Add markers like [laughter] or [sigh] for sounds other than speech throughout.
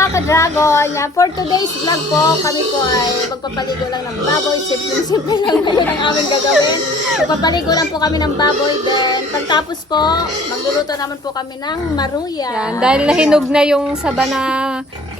mga ka-dragon, yeah, for today's vlog po, kami po ay magpapaligo lang ng baboy. Simple-simple lang naman ang aming gagawin. Magpapaligo lang po kami ng baboy. Then, pagtapos po, magluluto naman po kami ng maruya. Yan, dahil nahinog na yung saba na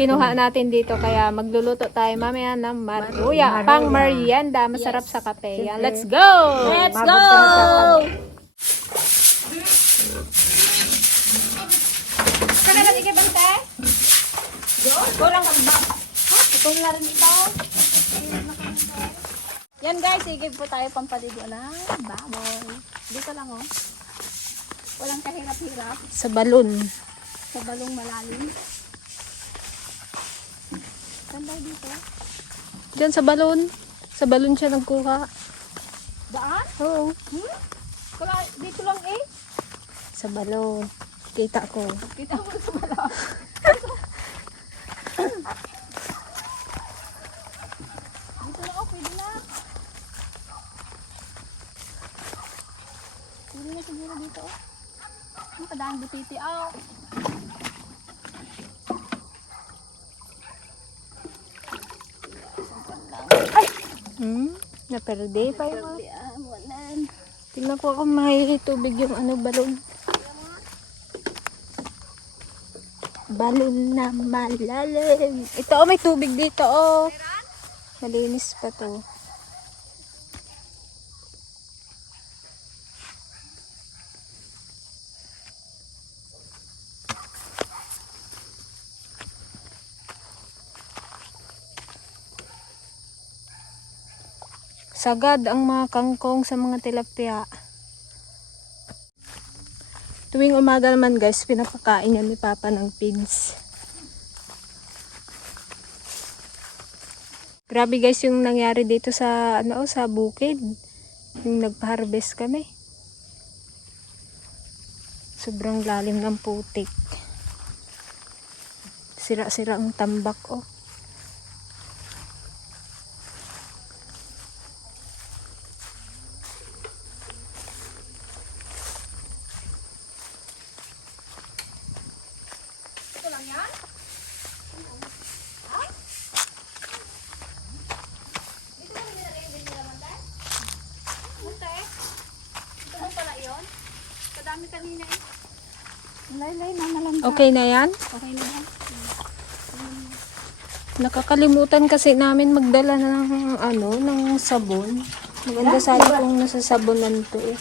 kinuha natin dito, kaya magluluto tayo mamaya ng maruya. Pang merienda, masarap sa kape. Yan, let's go! Let's go! Saka lang ikibante? Kulang ka ba? Ha? Ito na rin ito. Yan guys, sige po tayo pampaligo ng baboy. Dito lang oh. Walang kahirap-hirap Sa balon. sa balong malalim. Saan daw dito? Diyan sa balon. Sa balon siya nagkuha. Daan? Oo. Hmm? Wala, dito lang eh. Sa balon. Kita ko. Kita mo sa balong. Dito lang oh, pwede na. Pwede na siguro dito. Ang kadaan butiti oh. Hmm? Naperde pa yung mga. Ah. Tingnan ko kung may tubig yung ano balon. Balon na malalim. Ito oh, may tubig dito oh. Malinis pa to. Sagad ang mga kangkong sa mga tilapia. Tuwing umaga naman guys, pinapakain yan ni Papa ng pigs. Grabe guys yung nangyari dito sa ano sa bukid. Yung nagpa-harvest kami. Sobrang lalim ng putik. Sira-sira ang tambak oh. Ito lang yan? Ha? Dito mo nilagay yung binila mo, Tay? Munta eh. Ito mo pala yun? Kadami kanina eh. Lay-lay na nalang. Okay na yan? Okay na yan. Nakakalimutan kasi namin magdala ng ano, ng sabon. Maganda sana kung nasa sabonan to eh.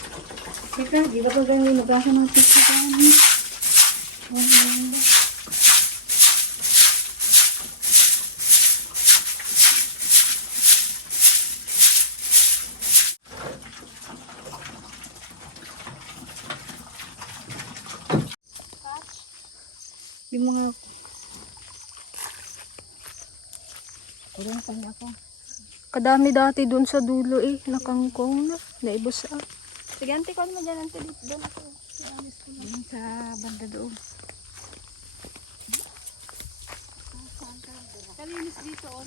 Teka, di ba pa ganyan nagkasa ng pizza Yung mga Kulang pa niya ako. Kadami dati dun sa dulo eh, nakangkong na. Naibos ah. Sige, ante ko mo dyan, ante dito. Doon ako. Yung sa banda doon. Oh.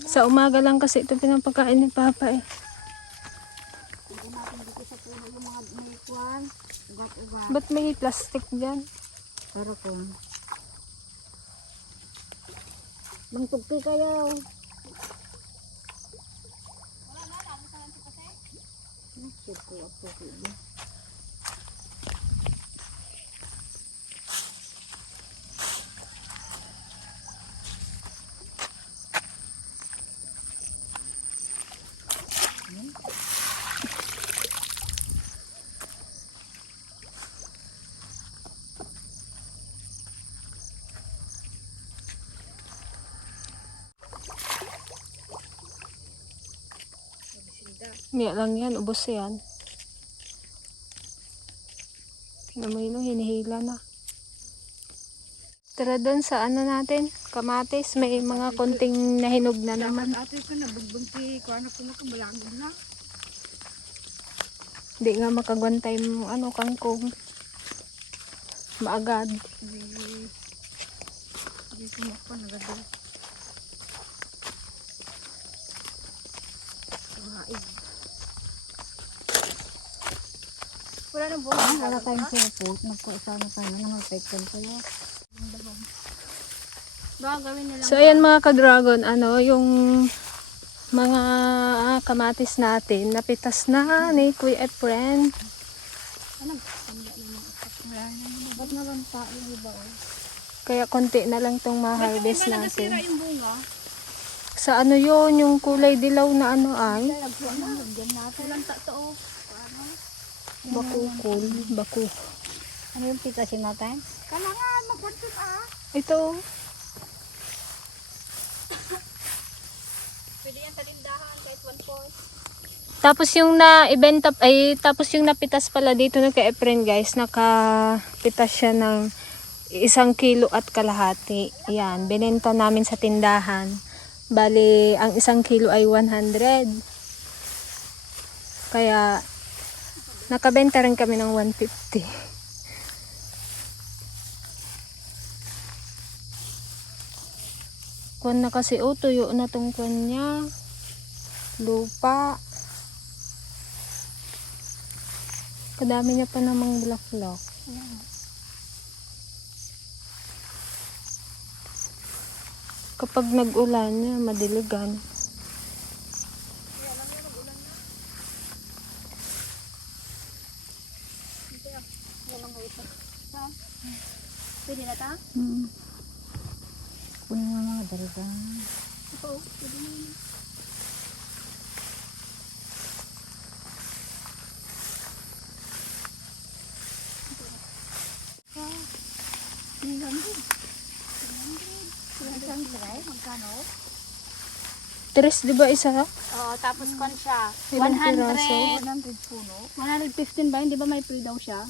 Sa umaga lang kasi ito pinapakain ni Papa eh. Ba't may plastic dyan? Para kung Mangtugti kayo. Shit ko ako ko. Miya lang yan, ubos yan. Tingnan mo yun, oh, hinihila na. Tara doon sa ano natin, kamatis, may mga konting nahinog na naman. Ate ko na bugbunti ko anak ko na kumalangin na. Hindi nga makagwantay mo ano, kangkong. Maagad. Hindi ko mako nagado. Wala nang buhay. Ang wala tayong support, nagkaisa na tayo ng affection kayo. Gagawin nila. So, ayan mga ka-dragon, ano, yung mga kamatis natin, napitas na ni Kuya Efren. Ba't na lang pa yung iba oh? Kaya konti na lang tong ma-harvest natin. yung bunga. Sa ano yun, yung kulay dilaw na ano ay? Walang tato. Bakukul, baku. Ano yung pitasin natin? Kailangan magkwantot ah. Ito, Pwede yan sa lindahan kahit one fourth. Tapos yung na-ibenta, ay tapos yung napitas pala dito na kay Efren guys, nakapitas siya ng isang kilo at kalahati. Yan, binenta namin sa tindahan. Bali, ang isang kilo ay 100. Kaya, nakabenta rin kami ng 150. Kuwan na kasi, oh, tuyo na tong kuwan niya. Lupa. Kadami niya pa namang bulaklak. Kapag nag-ulan niya, madiligan. Pwede na ta? Hmm. Kunin mo mga dalaga. Oo, pwede na. Tres, di ba isa? Oo, tapos kon siya. Ilang piraso? 100 puno. 115 ba? Hindi ba may free daw siya?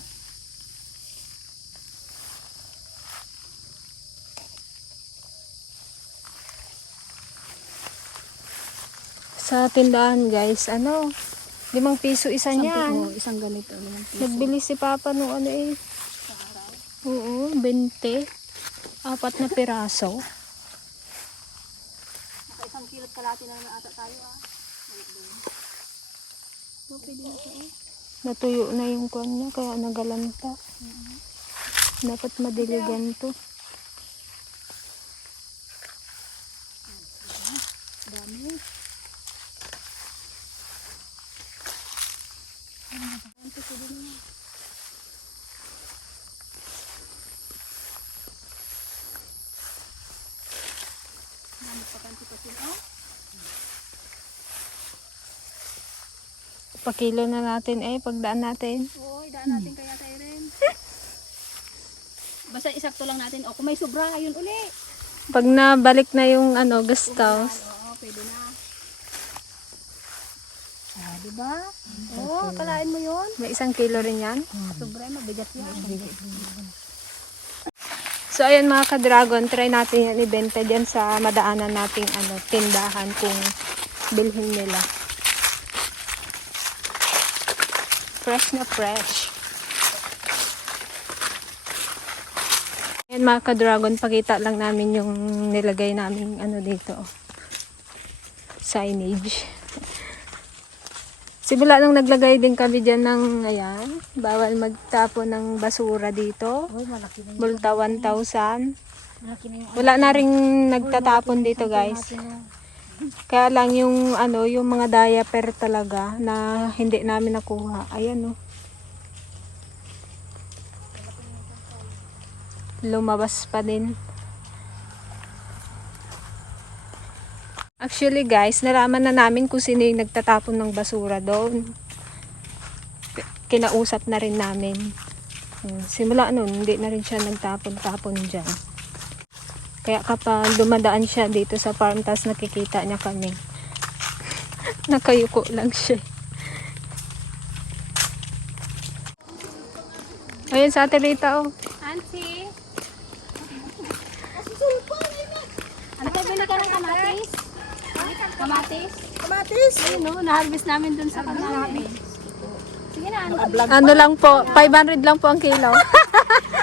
Sa tindahan guys, ano? Limang piso isa niyan. Oo, isang ganito. naman. Nagbili si Papa nung ano eh. Oo, 20. Apat na piraso. Naka isang kilot kalati na naman ata tayo ah. So, pwede na siya eh. Natuyo na yung kwan niya, kaya nagalanta. Dapat madiligan to. Pakilo na natin eh, pagdaan natin. Oo, idaan natin kaya tayo rin. Basta isakto lang natin. O, kung may sobra, yun uli. Pag nabalik na yung ano, gastos. Oo, pwede na. Ah, di ba? Oo, kalain mo yun. May isang kilo rin yan. Sobra, mabigat yan. So ayan mga ka-dragon, try natin yan ibenta dyan sa madaanan nating ano, tindahan kung bilhin nila. Fresh na fresh. Ayan mga ka-dragon, pakita lang namin yung nilagay namin ano dito. Signage. Simula nung naglagay din kami dyan ng, ayan, bawal magtapon ng basura dito. Uy, malaki na Multa 1,000. Malaki na yung Wala na rin nagtatapon dito guys. Kaya lang yung ano, yung mga diaper talaga na hindi namin nakuha. Ayan oh. Lumabas pa din. Actually guys, nalaman na namin kung sino yung nagtatapon ng basura doon. Kinausap na rin namin. Hmm, Simula nun, hindi na rin siya nagtapon-tapon dyan. Kaya kapag dumadaan siya dito sa farm, tas nakikita niya kami. [laughs] Nakayuko lang siya. Ayun sa ate Rita, oh. Auntie! Ano tayo bili ka ng kamatis? Kamatis? Kamatis? Ayun no, na-harvest namin dun sa kanami. Sige na, ano? Ano lang po, 500 lang po ang kilo. [laughs]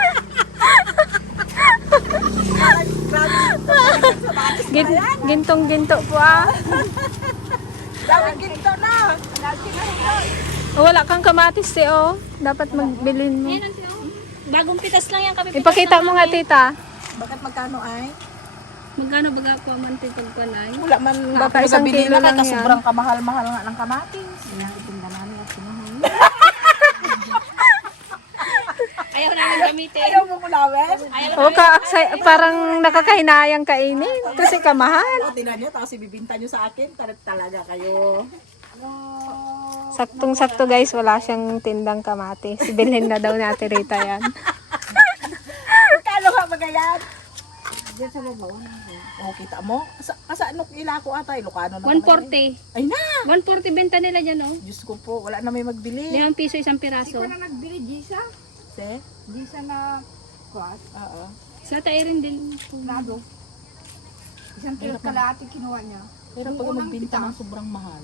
Gin, gintong ginto po ah. ginto na! Oh, Wala kang kamatis eh oh. Dapat magbilin mo. Oh. Bagong pitas lang yan kami. Ipakita mo nga tita. Bakit magkano ay? Magkano baga po ang mantin pagpanay? Wala man Baka isang kilo na lang yan. sobrang kamahal-mahal nga ng kamatis. Yan, itinda namin at sinahon. Ayaw namin gamitin. Ayaw mo kulawin? O ka, parang nakakahinayang kainin kasi kamahal. O, tinan nyo, tapos ibibinta nyo sa akin. Talag talaga kayo. Saktong-sakto guys, wala siyang tindang kamatis. [laughs] Bilhin na daw Ate Rita yan. Kano ka magayan? Diyan sa babaw. O, kita mo? Asa, asa anong ila ko ata? Ilocano na. 140. Ay na! 140 benta nila dyan, oh. Diyos ko po, wala na may magbili. 5 piso isang piraso. na nagbili, Gisa. Se? Gisa na kwas. Oo. Sa tayo rin din. Nado. Isang kilo kalahati kinuha niya. Pero pag magbinta ng sobrang mahal.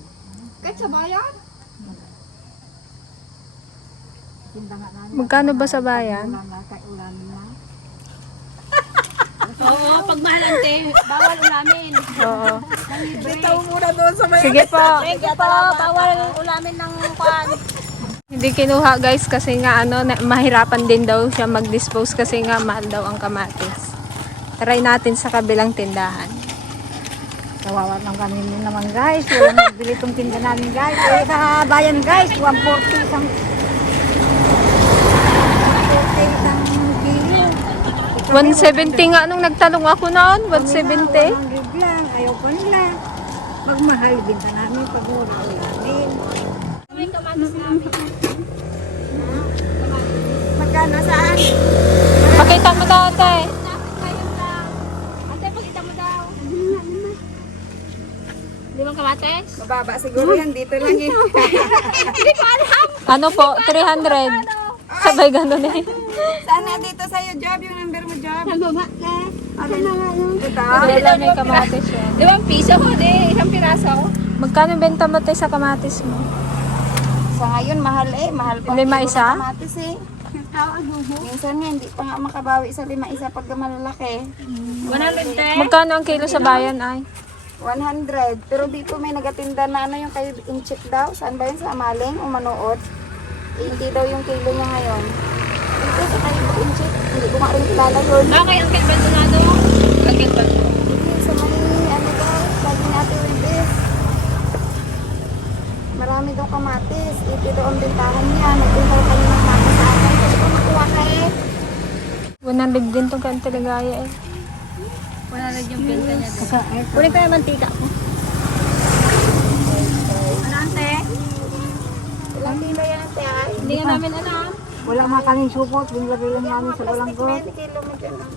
Kahit sa bayan. Tinda nga namin. Magkano ba sa bayan? Ulan na, kay ulan na. [laughs] Oo, pag mahalante, bawal ulamin. Oo. Bitaw muna doon sa may... Sige po. Thank you po, bawal ulamin ng kwan. Hindi kinuha guys kasi nga ano, na, mahirapan din daw siya mag-dispose kasi nga mahal daw ang kamatis. Try natin sa kabilang tindahan. Kawawa lang kami mo naman guys. Wala nagbili itong tinda namin guys. Eh, sa bayan guys, 140 isang... 140 isang kilo. 170 nga nung nagtanong ako noon, 170. 100 lang, ayaw pa nila. Magmahal binta namin pag mura namin. May kamatis namin. Magkano saan? Pakita mo daw ate. Ate, pakita mo daw. Limang kamatis? Mababa siguro yan, dito lang eh. [laughs] Ano po? 300. Sabay ganun eh. Sana dito sa'yo, Job, yung number mo, Job. Nababa ka. Alin? Ito. Wala may kamatis siya. Limang piso ko, di. Isang piraso. Magkano benta mo tayo sa kamatis mo? Sa ngayon, mahal eh. Mahal pa. Lima isa? Kamatis eh. Minsan nga, hindi pa nga makabawi sa lima isa pag malalaki. 100 te. Magkano ang kilo sa bayan ay? 100. Pero dito may nagatinda na ano yung kayo inchik daw. Saan ba yun? Sa Amaling o Manood? 80 daw yung kilo niya ngayon. Dito sa kayo inchik. Hindi ko nga rin kilala yun. Ang kalbandonado? Ang kalbandonado. Hindi, sa may ano daw. Sabi ni Ate Wibis. Marami daw kamatis. 80 daw ang bentahan niya. Nagpunta kami ng mama sa akin. Kasi ko makuha ka eh. 100 din tong kantiligaya eh. 100 yung benta niya. Kunin ko yung mantika ko. Ano ante? Ilang kilo yan ate ay? Hindi nga namin alam. Wala nga kaming supot. Binilagay lang namin sa walang got. kilo mo dyan. ah.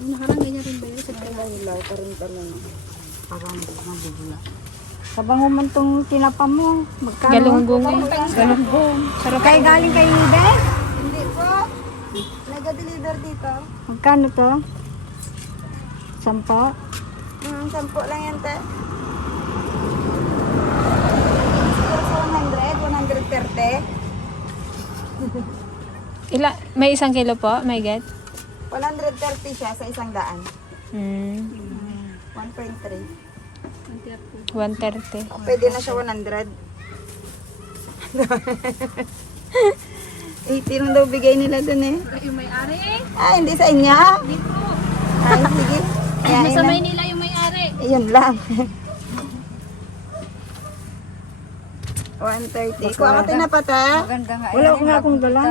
Nakarang ganyan rin ba yun? Sa Ilaw pa rin pala. Parang mabubula. Sa bango man tong tinapa mo. Magkano? Galunggong eh. Galunggong. Sarap kayo galing kay Ibe? Hindi po. Nag-deliver dito. Magkano to? Sampo? Hmm, sampo lang yan, te. Siguro sa 100, 130. Ila, may isang kilo po? May get? 130 siya sa isang daan. Hmm. 1.3. 130. Pwede na siya 100. 80 [laughs] lang daw bigay nila dun eh. Yung may-ari eh. Ah, hindi sa inyo? Dito. Ay, sige. Kaya Nasa na. Maynila yung may-ari. Ayun lang. 130. Kuha ka tinapata. Maganda nga. Wala ko nga akong dala.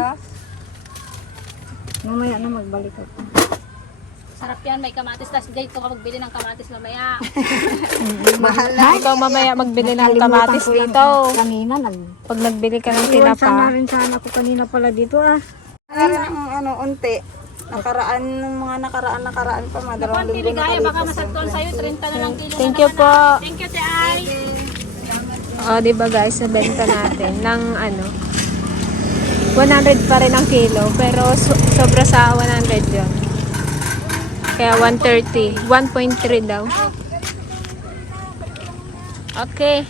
Mamaya na magbalik ako. Sarap yan, may kamatis. Tapos dito ka magbili ng kamatis mamaya. [laughs] Mahal na. Ikaw mamaya magbili ng Nakalimutan kamatis ko lang dito. Kanina nag... Pag nagbili ka ng Iwan sana tinapa. rin sana ako kanina pala dito ah. Nakaraan ang ano, unti. Nakaraan ng mga nakaraan nakaraan pa. Madalawang Konti linggo na ligaya, baka kalipas. masagtuan sa'yo. 30 na lang kilo Thank you naman, po. ah. Thank you, te Ay. O, di ba guys, nabenta natin ng ano, 100 pa rin ang kilo, pero so- sobra sa 100 yun. Kaya 130, 1.3 daw. Okay.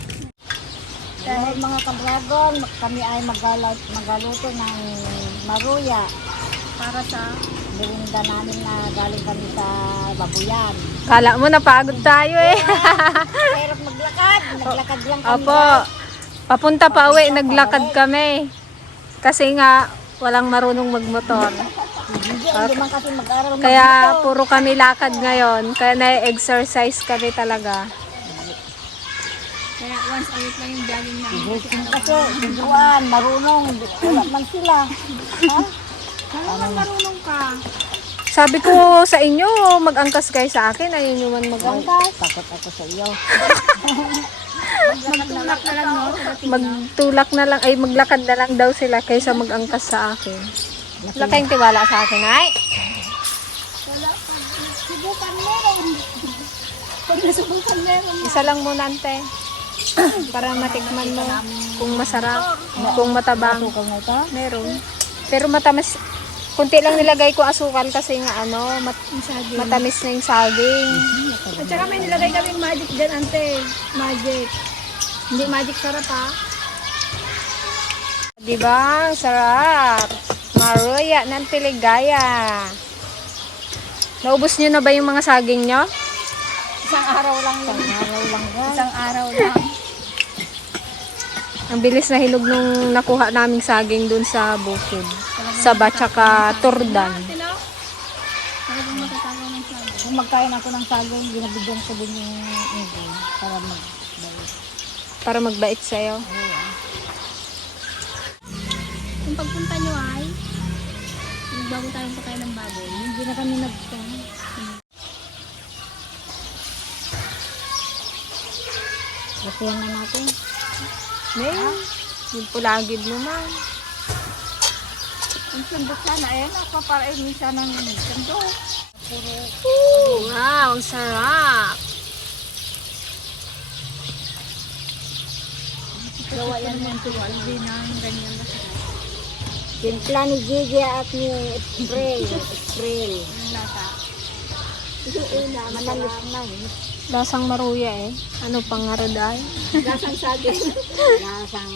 Dahil mga kabragon, kami ay magalat, magaluto ng maruya para sa bilinda namin na galing kami sa babuyan. Kala mo napagod tayo eh. [laughs] Hirap maglakad, naglakad lang kami. Opo. Papunta pa uwi, naglakad kami. Kasi nga, walang marunong magmotor. Hindi, hindi man kasi mag-aral. Kaya puro kami lakad ngayon. Kaya na-exercise kami talaga. Kaya once a week lang yung jogging namin. Kasi, tubuan, marunong, wala man sila. Ha? Ano marunong ka? Sabi ko sa inyo, mag-angkas kayo sa akin. Ayun nyo man mag-angkas. Takot ako sa iyo. [laughs] Magtulak na lang, no? Magtulak na lang, ay maglakad na lang daw sila kaysa mag-angkas sa akin. Wala kayong tiwala sa akin, ay? Subukan meron. Pag nasubukan meron. Isa lang muna, ante. Para matikman mo kung masarap, kung matabang. Meron. Pero matamis. Kunti lang nilagay ko asukal kasi nga ano, mat, matamis na yung saging. At saka may nilagay kaming magic dyan, ante. Magic. Hindi magic sarap, ha? Di ba? Ang Sarap. Maruya ng tiligaya. Naubos niyo na ba yung mga saging nyo? Isang araw lang yun. araw lang yan. Isang araw lang. Ang bilis na hinog nung nakuha naming saging dun sa bukid. Sa Batsaka Turdan. Kung magkain ako ng saging, binabigyan ko din yung ibo para mag Para magbait sa'yo. Kung pagpunta nyo ay, bago tayong pakain ng baboy, Hindi na kami nag Basihan na natin. May, yung pulagid mo man. Ang sandok sana, eh, nakaparain minsan ng sandok. Ooh, wow, ang sarap. gawa yan mo yung tuwal, hindi na ganyan na Timpla ni Gigi at ni yung lata. Una, manalis na eh. Lasang maruya eh. Ano pang araday? Lasang saging. [laughs] Lasang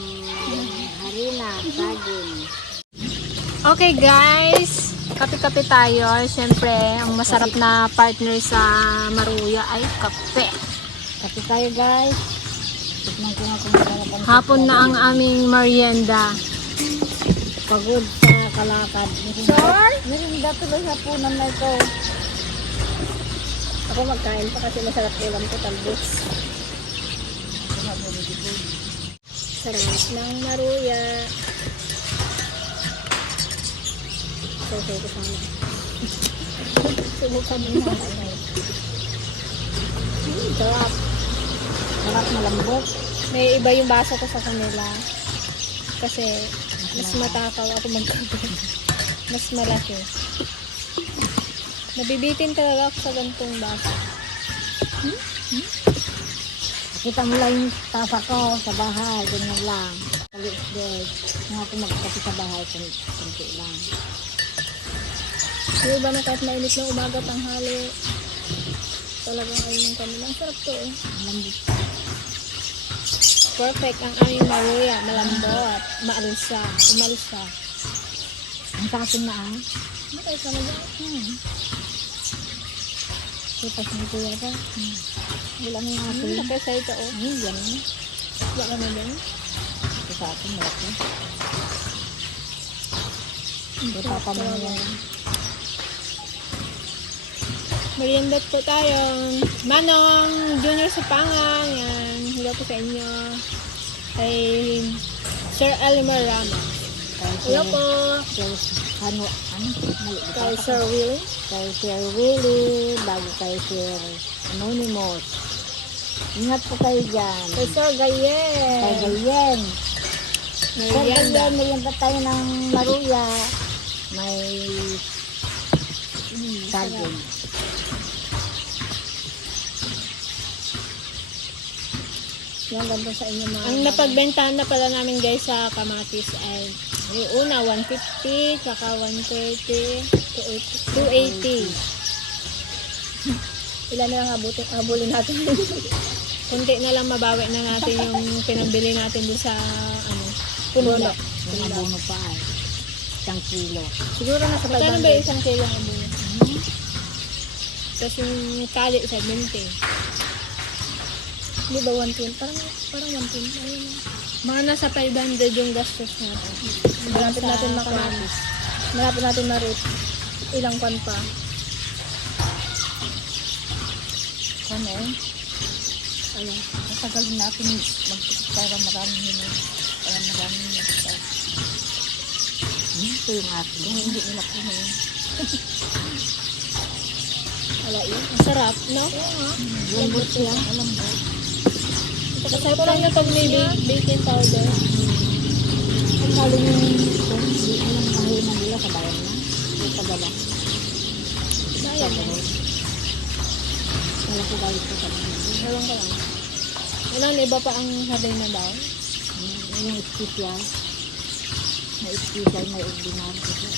harina, saging. Okay guys, kape-kape tayo. Siyempre, ang masarap na partner sa maruya ay kape. Kasi tayo guys. Hapon na ang aming merienda. Pagod sa kalakad. Sure? Meron tuloy sa punan na ito. Ako magkain pa kasi masarap ulam ko talbos. Sarap ng maruya. Sausay ko sana. Subukan mo na. Sarap. Sarap malambot. May iba yung baso ko sa kanila. Kasi mas matakaw ako magkape. Mas malaki. Nabibitin talaga ako sa gantong baso. Kita mo lang yung tasa ko sa bahay. Ganyan lang. Kalit din. Kung ako magkape sa bahay, kun- kunti lang. Yung iba na kahit mainit ng umaga, tanghali. Talagang ayun yung kanila. Ang sarap to eh. Malambot. Perfect ang aming maruya. Malambot. Maalsa. Umalsa. Ang takin na ah. Bakit ka na Hmm. Sipas mo ito yata. Hmm. Wala na yung akin. Kapag sa ito oh. Hmm, yan. Wala ka na. Ito sa akin. Ito. Ito pa mo yan. Merienda po tayo. Manong Junior sa Pangang. Yan. Hello po sa inyo. Kay Sir Elmer Ramos. Kay Hello po. Sir, ano, ano? Kay Sir Willie. Kay Sir Willie, bago kay Sir Anonymous. Ingat po kayo dyan. Kay Sir Kay Gayen. Gayen. Sir Merienda. Gayen, merienda tayo ng maruya. May saging. Yan, ganda sa inyo mga. Ang napagbentahan na pala namin guys sa kamatis ay yung una 150, tsaka 130, 280. [laughs] Ilan na lang abutin, abulin natin. [laughs] Kunti na lang mabawi na natin yung pinambili natin doon sa ano, puno. Yung abono pa ay isang kilo. Siguro nasa Magkano 500. ba yung isang kilo ng abono? Tapos yung kali 70. Di ba 120? Parang, parang 120. Ayun. Mga nasa 500 yung gastos natin. Malapit natin makuha. kamatis. Malapit natin ma-rate. ilang kwan pa. Ano eh? Ano? Matagal natin magpapara maraming nila. Kaya maraming nila. Hmm, ito yung atin. Hindi nila kumain. Wala yun. Ang sarap, no? Lambot siya. Lambot. Masarap lang na pag may ba- baking powder. Ang galing yung ito. Hindi ko lang mahinan nila sa bayan na. Yung padala. Sayang yan. Wala ko galit ko bayan. Ewan ko lang. Ano, iba pa ang sabi na daw? Yung special. May special, may ordinary kasi.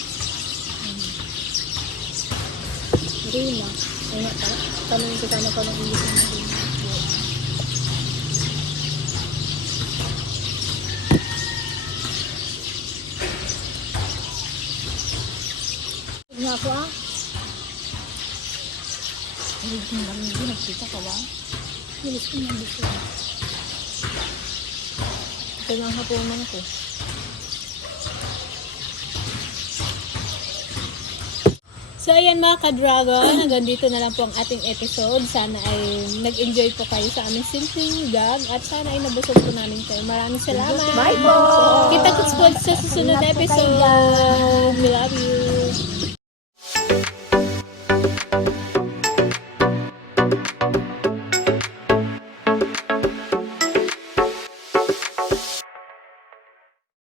Hindi na. Ay nga, tara. Tanungin ko sana pa ng English na natin. Nga ako ah. Hindi ko naman hindi nagkita ka ba? Bilis ko na dito. Ito lang hapunan ko. So ayan mga ka-dragon, hanggang dito na lang po ang ating episode. Sana ay nag-enjoy po kayo sa aming simpleng vlog at sana ay nabusog po namin kayo. Maraming salamat! Bye po! Kita-kits po sa susunod na episode. We love you!